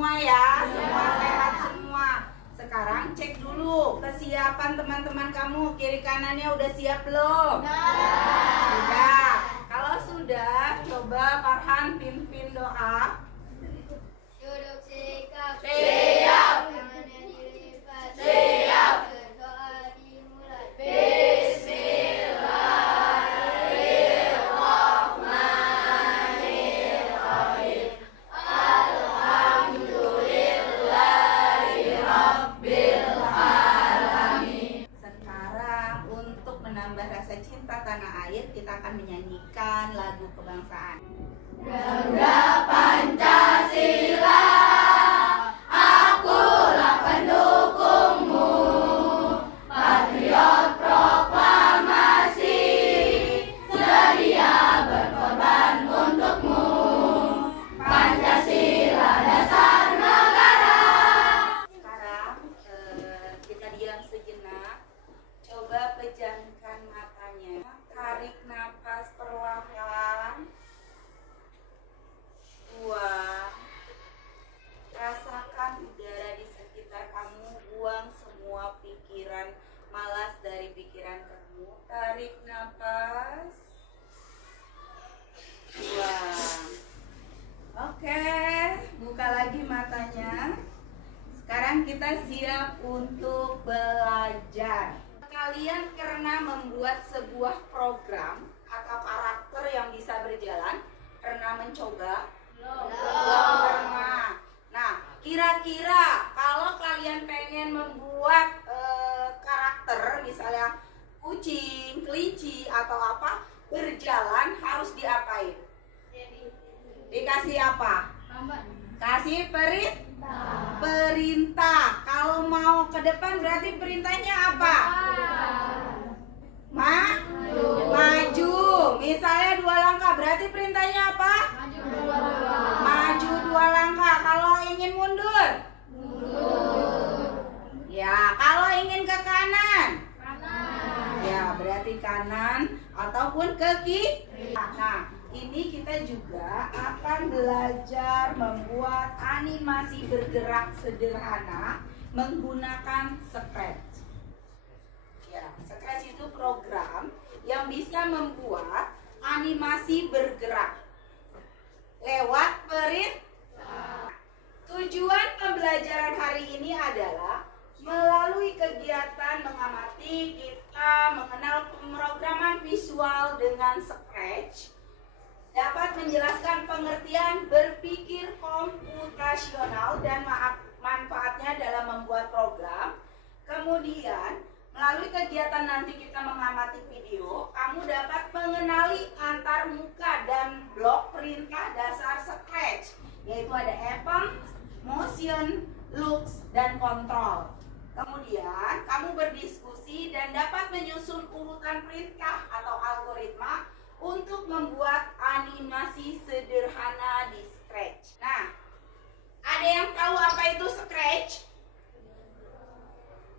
semua ya, semua sehat semua. Sekarang cek dulu kesiapan teman-teman kamu, kiri kanannya udah siap belum? Sudah. Kalau sudah, coba Farhan pimpin doa. Duduk sikap. Siap. Tangannya dilipat. Siap. Berdoa dimulai. Bismillahirrahmanirrahim. Alhamdulillahirabbil alamin. Sekarang untuk menambah rasa cinta tanah air, kita akan menyanyikan lagu kebangsaan. Garuda Pancasila, akulah pendukungmu, patriot proklamasi, sedia berkorban untukmu, Pancasila dasar negara. Sekarang kita diam sejenak, coba pejamkan matanya, tarik nafas perlahan. Buang, rasakan udara di sekitar kamu, buang semua pikiran malas dari pikiran kamu. Tarik nafas, buang. Oke, buka lagi matanya. Sekarang kita siap untuk belajar. Kalian pernah membuat sebuah program atau karakter yang bisa berjalan? Pernah mencoba? Belum pernah. Nah, kira-kira kalau kalian pengen membuat karakter, misalnya kucing, kelinci atau apa, berjalan harus diapain? Dikasih apa? Kasih perintah. Kalau mau ke depan berarti perintahnya apa? Maju. Misalnya 2 langkah berarti perintahnya apa? Maju 2 langkah. Kalau ingin mundur? Ya, kalau ingin ke kanan? Ya, berarti kanan ataupun ke kiri. Nah, ini kita juga akan belajar membuat animasi bergerak sederhana menggunakan Scratch. Ya, Scratch itu program yang bisa membuat animasi bergerak lewat perintah. Tujuan pembelajaran hari ini adalah melalui kegiatan mengamati, kita mengenal pemrograman visual dengan Scratch dapat menjelaskan pengertian berpikir komputasional dan manfaatnya dalam membuat program. Kemudian melalui kegiatan nanti kita mengamati video, kamu dapat mengenali antar muka dan blok perintah dasar Scratch, yaitu ada append, motion, looks, dan control. Kemudian kamu berdiskusi dan dapat menyusun urutan perintah atau algoritma untuk membuat animasi sederhana di Scratch. Nah, ada yang tahu apa itu Scratch?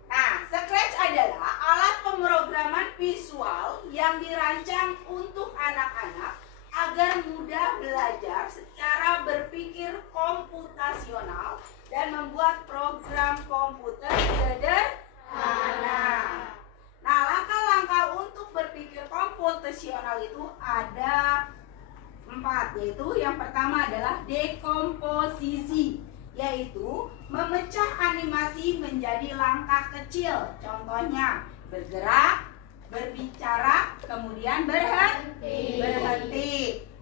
Nah, Scratch adalah alat pemrograman visual yang dirancang untuk anak-anak agar mudah belajar secara berpikir komputasional dan membuat program komputer sederhana. Nah, langkah-langkah untuk berpikir komputasional itu ada 4, yaitu yang pertama adalah dekomposisi, yaitu memecah animasi menjadi langkah kecil. Contohnya bergerak, berbicara, kemudian berhenti.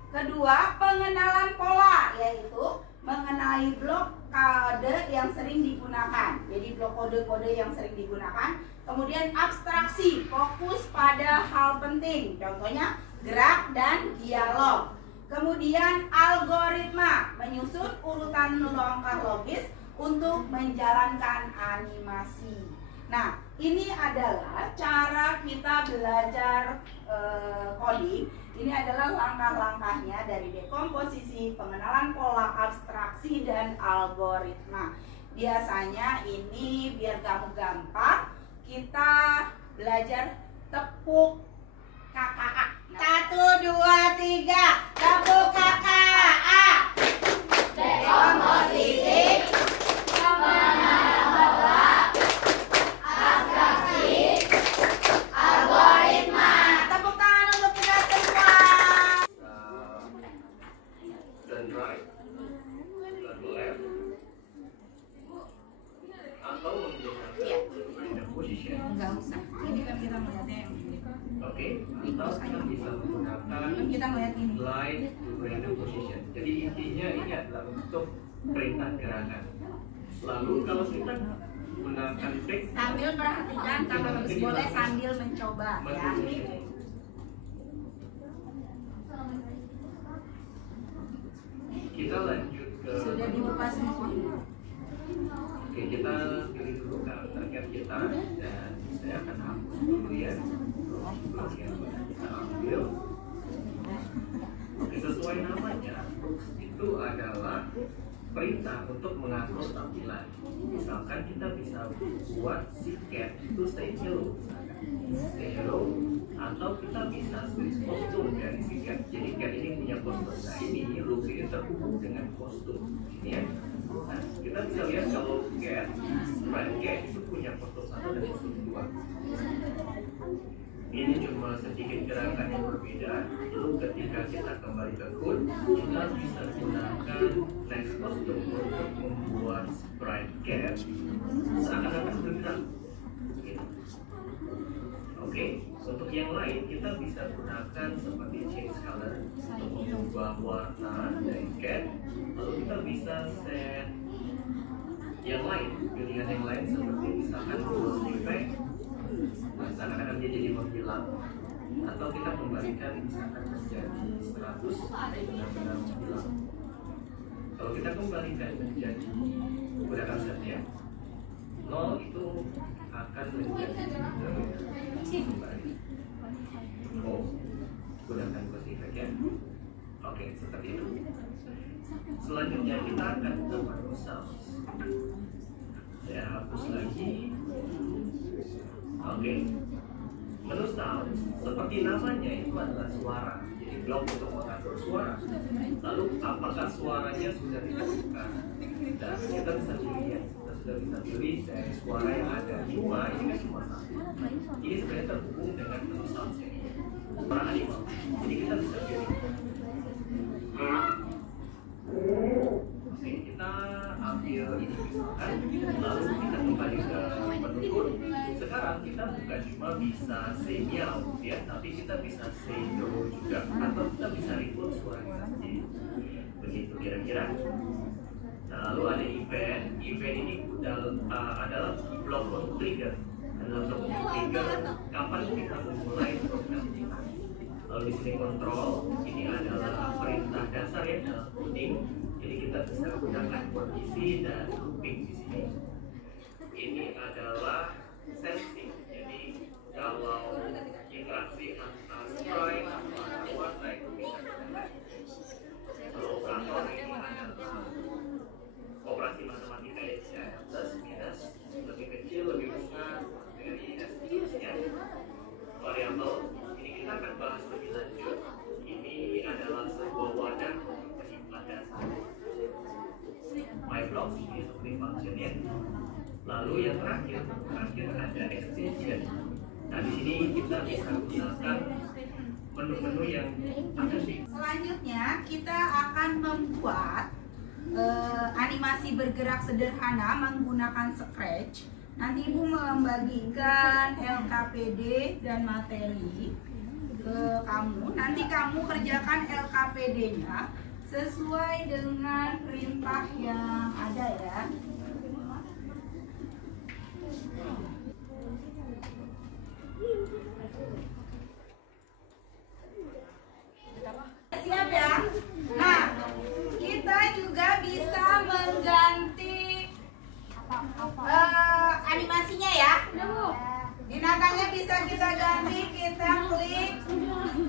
Kedua, pengenalan pola, yaitu mengenali blok kode yang sering digunakan. Jadi blok kode-kode yang sering digunakan. Kemudian abstraksi, fokus pada hal penting. Contohnya gerak dan dialog. Kemudian algoritma, menyusun urutan langkah logis untuk menjalankan animasi. Nah, ini adalah cara kita belajar coding. Ini adalah langkah-langkahnya dari dekomposisi, pengenalan pola, abstraksi, dan algoritma. Biasanya ini biar kamu gampang, kita belajar tepuk KKA. 1, 2, 3, tepuk KKA. Dekomposisi, Oke, atau kita bisa menggunakan Kita melihat ini. glide to random position. Jadi intinya ini adalah untuk perintah gerakan. Lalu kalau kita gunakan back Sambil perhatikan Kakak Bagus boleh sambil mencoba ya. kita lanjut ke Sudah dibuka semua. Oke, kita pilih dulu karakter cat kita dan saya akan hapus dulu ya. Bagian mana kita ambil. Oke, sesuai namanya, itu adalah perintah untuk mengatur tampilan. Misalkan kita bisa buat si cat itu stay hello, stay hello, atau kita bisa switch kostum dari si cat. Jadi cat ini punya kostum. Nah ini look ini terhubung dengan kostum. Ini ya. Nah, kita bisa lihat kalau cat, sprite cat itu punya kostum 1 dan kostum 2. Ini cuma sedikit gerakan yang berbeda. Lalu ketika kita kembali ke code, kita bisa gunakan next kostum untuk membuat sprite cat seakan-akan bergerak. Oke, untuk yang lain kita bisa gunakan seperti change color untuk mengubah warna dari cat. Lalu kita bisa set yang lain, pilihan yang lain seperti misalkan close effect, seakan-akan dia jadi menghilang, atau kita kembalikan misalkan menjadi 100 benar-benar menghilang. Kalau kita kembalikan menjadi gunakan set ya 0 itu akan menjadi kembali. Oh, gunakan close effect ya. Oke, seperti itu. Selanjutnya kita akan ke menu sounds. Saya hapus lagi. Oke, menu sounds seperti namanya itu adalah suara. Jadi blok untuk mengatur suara. Lalu apakah suaranya sudah ditentukan? Dan kita bisa pilih ya. Kita sudah bisa pilih dari suara yang ada. Cuma ini kan cuma satu. Ini sebenarnya terhubung dengan menu sounds ini. Suara animal. Jadi kita bisa pilih. Oke, kita ambil ini misalkan, lalu kita kembali ke menu code. Sekarang kita bukan cuma bisa say meow ya, tapi kita bisa say no juga, atau kita bisa input suara kita sendiri. Begitu kira-kira. Nah, lalu ada event. Event ini adalah blok untuk trigger. Adalah blok untuk trigger kapan kita memulai program kita. Lalu di sini kontrol, ini adalah perintah dasar ya dalam coding. Jadi kita bisa gunakan kondisi dan looping di sini. Ini adalah sensing. Jadi kalau interaksi antara sprite atau warna itu bisa kita. Lalu operator ini adalah operasi matematika ya, plus minus, lebih kecil, lebih besar, dari dan seterusnya. Variabel ini kita akan bahas lebih lanjut. Ini adalah sebuah wadah untuk menyimpan data. MyBlocks ini seperti functionnya. Lalu yang terakhir ada extension. Nah di sini kita bisa gunakan menu-menu yang ada di. Selanjutnya kita akan membuat animasi bergerak sederhana menggunakan Scratch. Nanti Ibu membagikan LKPD dan materi ke kamu. Nanti kamu kerjakan LKPD-nya sesuai dengan perintah yang ada ya. Siap ya? Nah, kita juga bisa mengganti animasinya ya. Binatangnya bisa kita ganti, kita klik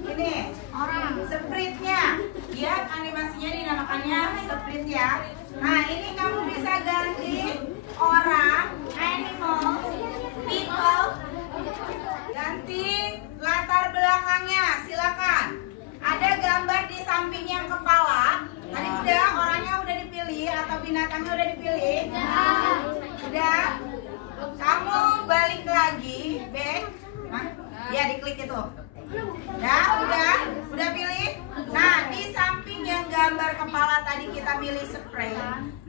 ini orang sprite-nya. Lihat animasinya dinamakannya sprite ya. Nah, ini kamu bisa ganti orang, animal, people. Ganti latar belakangnya, silakan. Ada gambar di samping yang kepala. Tadi udah, orangnya udah dipilih atau binatangnya udah dipilih? Udah. Kamu balik lagi, back. Nah, ya diklik itu. Ya, udah pilih. Nah, di samping yang gambar kepala tadi kita pilih spray.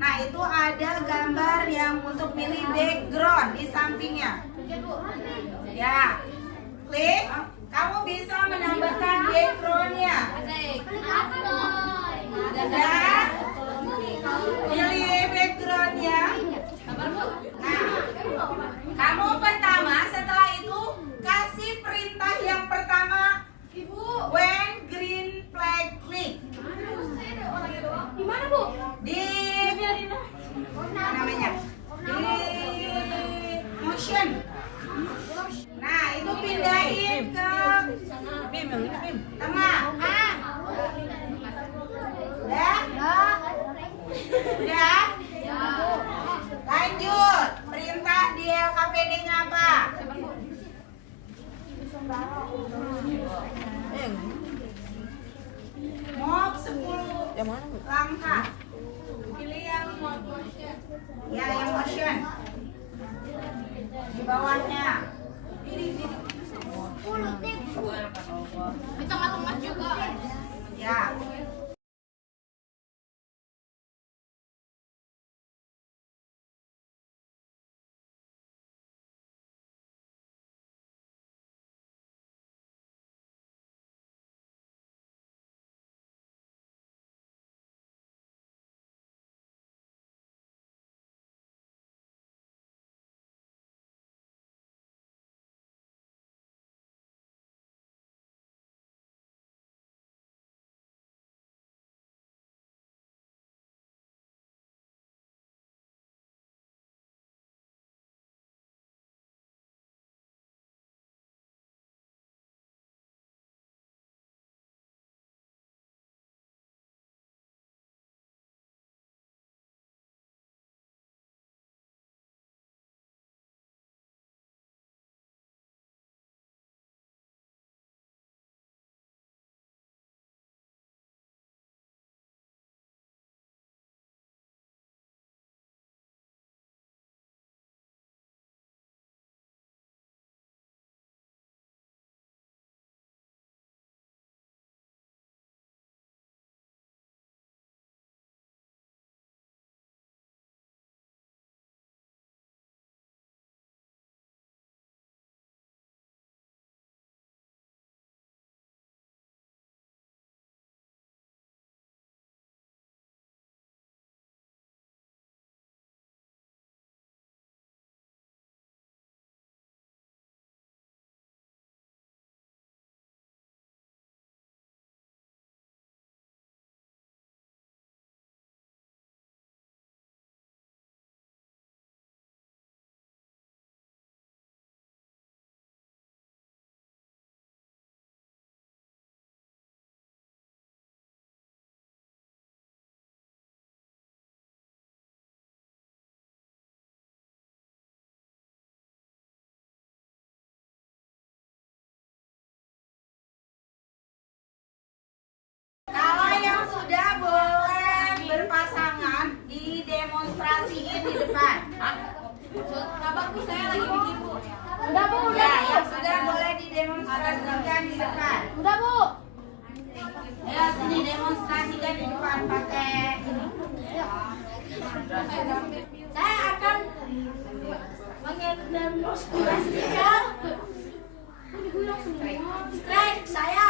Nah, itu ada gambar yang untuk pilih background di sampingnya. Ya, klik. Kamu Tengah. Udah? Udah? Lanjut. Perintah di LKPD-nya apa? Mop 10 langkah. Pilih yang motion. Ya, yang motion. Di bawahnya. Di tengah-tengah juga. Ya. Kalau yang sudah boleh berpasangan didemonstrasiin di depan. Kabar Bu, saya lagi bikin Bu. Udah Bu, Ya, udah Bu. yang sudah boleh didemonstrasikan di depan. Udah Bu. Ayo sini demonstrasikan di depan pakai ini. Saya akan mendemonstrasikan strike saya.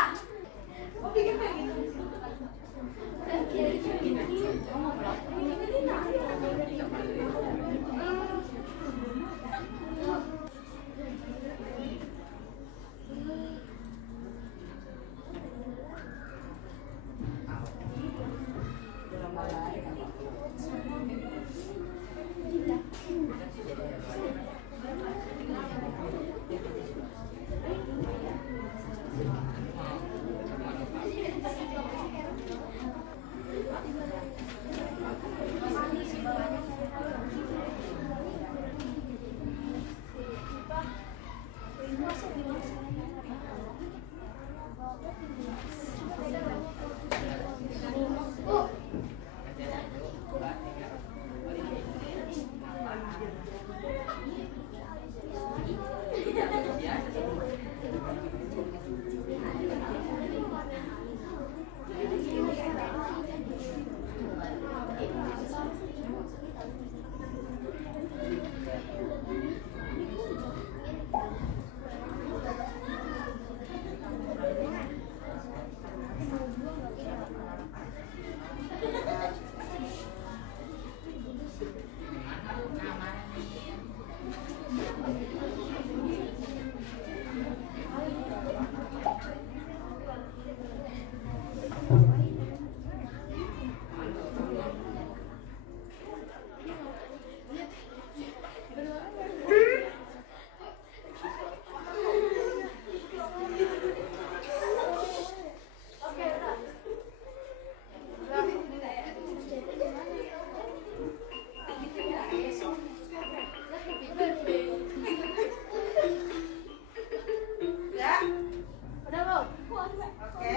Oke.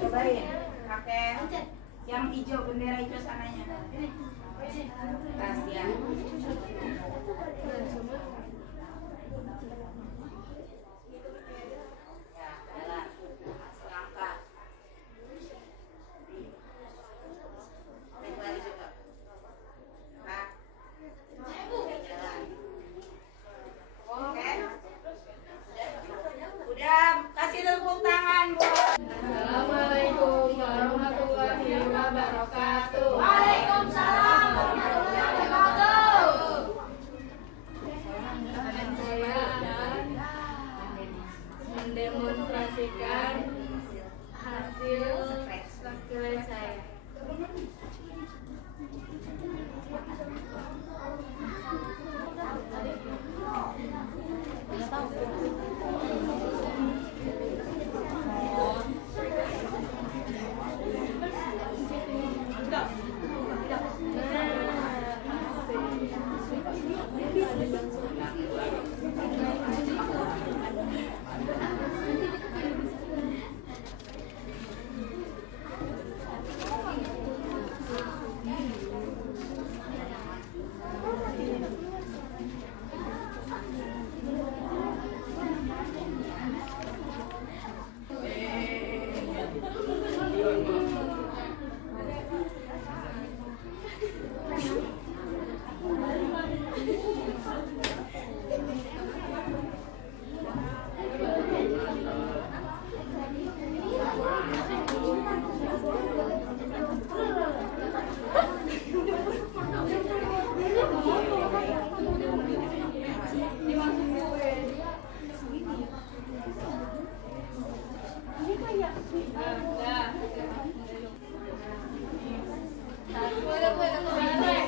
Cobain. Pakai yang hijau, bendera hijau sananya. Tas ya. Ya, jalan. Selangkah. Naik lari juga. Nah. Jalan. Oke. Udah, kasih tepuk tangan buat. Assalamualaikum warahmatullahi wabarakatuh. Waalaikumsalam warahmatullahi wabarakatuh. Dan saya akan mendemonstrasikan hasil scratch saya.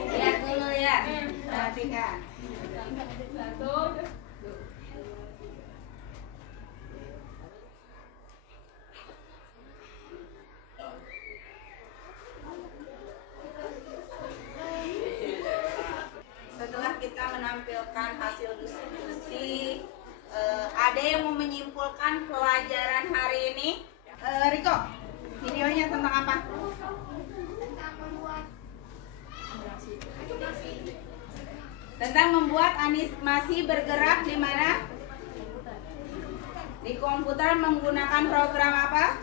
Lihat dulu ya. Perhatikan. Setelah kita menampilkan hasil diskusi, ada yang mau menyimpulkan pelajaran hari ini? Riko, videonya tentang apa? Tentang membuat animasi bergerak di mana? Di komputer menggunakan program apa?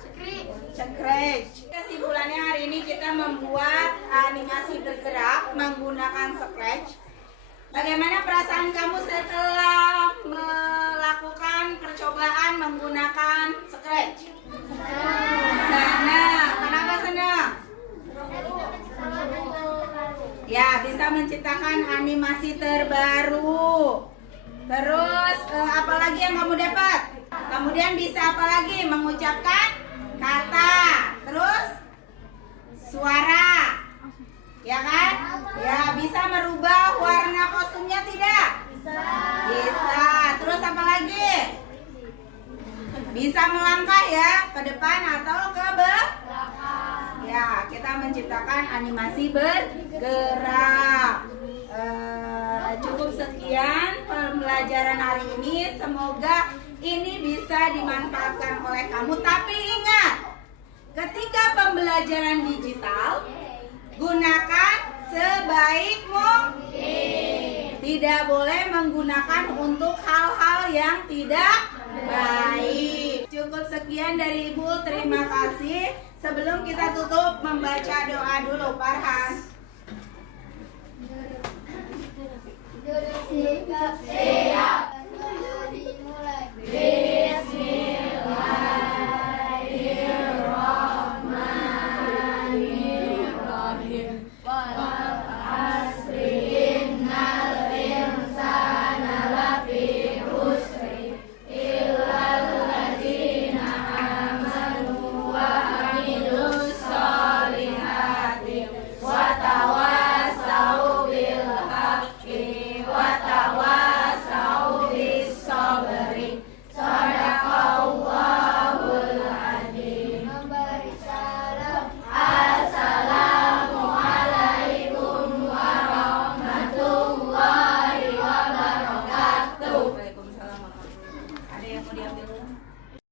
Scratch. Kesimpulannya hari ini kita membuat animasi bergerak menggunakan Scratch. Bagaimana perasaan kamu setelah melakukan percobaan menggunakan Scratch? Senang. Kenapa senang? Ya, bisa menciptakan animasi terbaru. Terus apalagi yang kamu dapat? Kemudian bisa apalagi? Mengucapkan kata. Terus suara. Ya kan? Ya, bisa merubah warna kostumnya tidak? Bisa. Terus apa lagi? Bisa melangkah ya ke depan atau ke belakang. Ya, kita menciptakan animasi bergerak. Cukup sekian pembelajaran hari ini. Semoga ini bisa dimanfaatkan oleh kamu. Tapi ingat, ketika pembelajaran digital, gunakan sebaik mungkin. Tidak boleh menggunakan untuk hal-hal yang tidak baik. Cukup sekian dari Ibu. Terima kasih. Sebelum kita tutup, membaca doa dulu, Farhan. Siap.